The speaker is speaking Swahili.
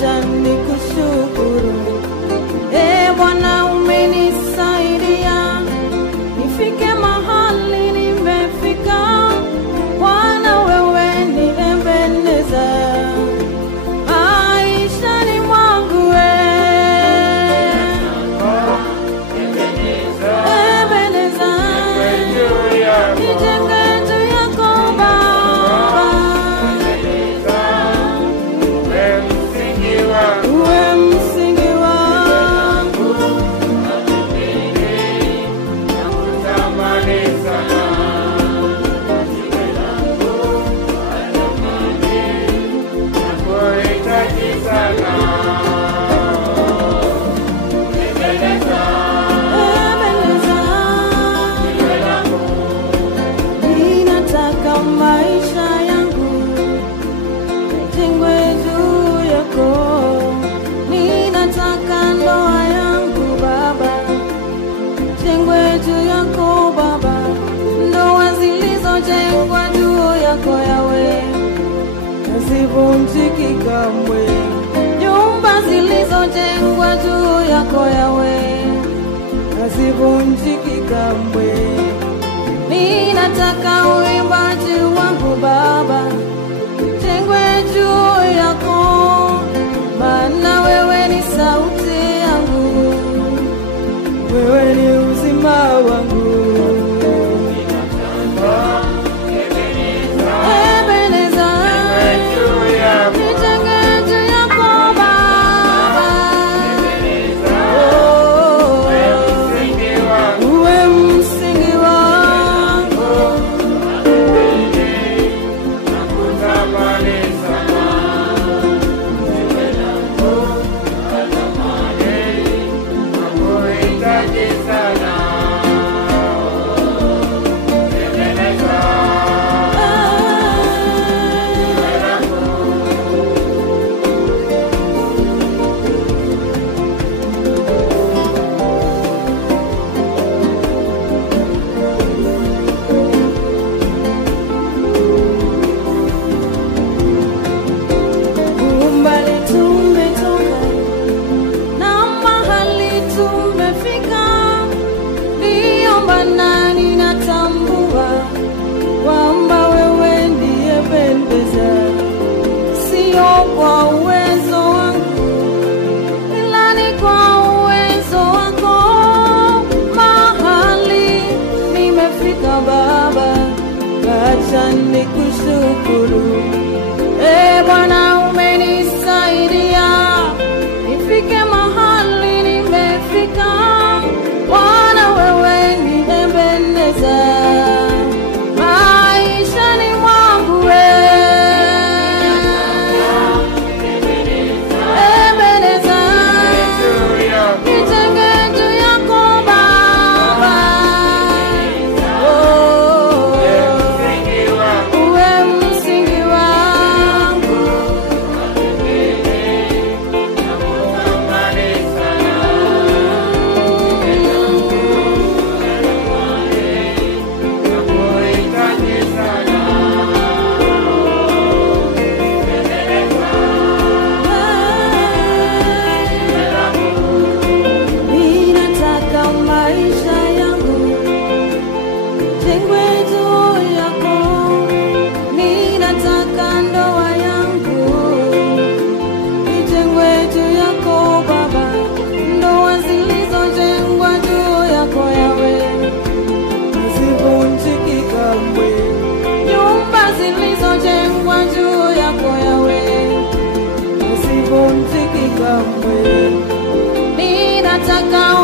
acha nikushukuru. Bwana umenisaidia nifike mahali nimefika. Bwana wewe ni Ebenezer maishani mwangu. Ebenezer nijenge juu yako Baba. Uwe msingi wangu ninataka maisha yangu yajengwe juu yako. Ninataka ndoa yangu Baba jengwe juu yako Baba. Ndoa zilizojengwa juu yako Yawe hazivunjiki kamwe. Nyumba zilizojengwa juu yako Yawe hazivunjiki kamwe. Ninataka uimbaji wangu Baba jengwe juu yako, maana wewe ni sauti yangu, wewe ni uzima wangu. Ebenezer nijenge juu yako Baba. Uwe msingi wangu umbali tumetoka na mahali tumefika. Ndiyo maana ninatambua kwamba wewe ndiye Ebenezer. Sio kwa uwezo wangu ila ni kwa uwezo wako. Mahali nimefika Baba, acha nikushukuru. Bwana umenisaidia nifike mahali nimefika. Bwana wewe ni Ebenezer maishani mwangu. Ebenezer nijenge juu yako Baba. Uwe msingi wangu ninataka maisha yangu jengwe juu yako. Ninataka ndoa yangu ijengwe juu yako Baba. Ndoa zilizojengwa juu yako Yawe hazivunjiki kamwe. Nyumba zilizojengwa juu yako Yawe hazivunjiki kamwe. Ninataka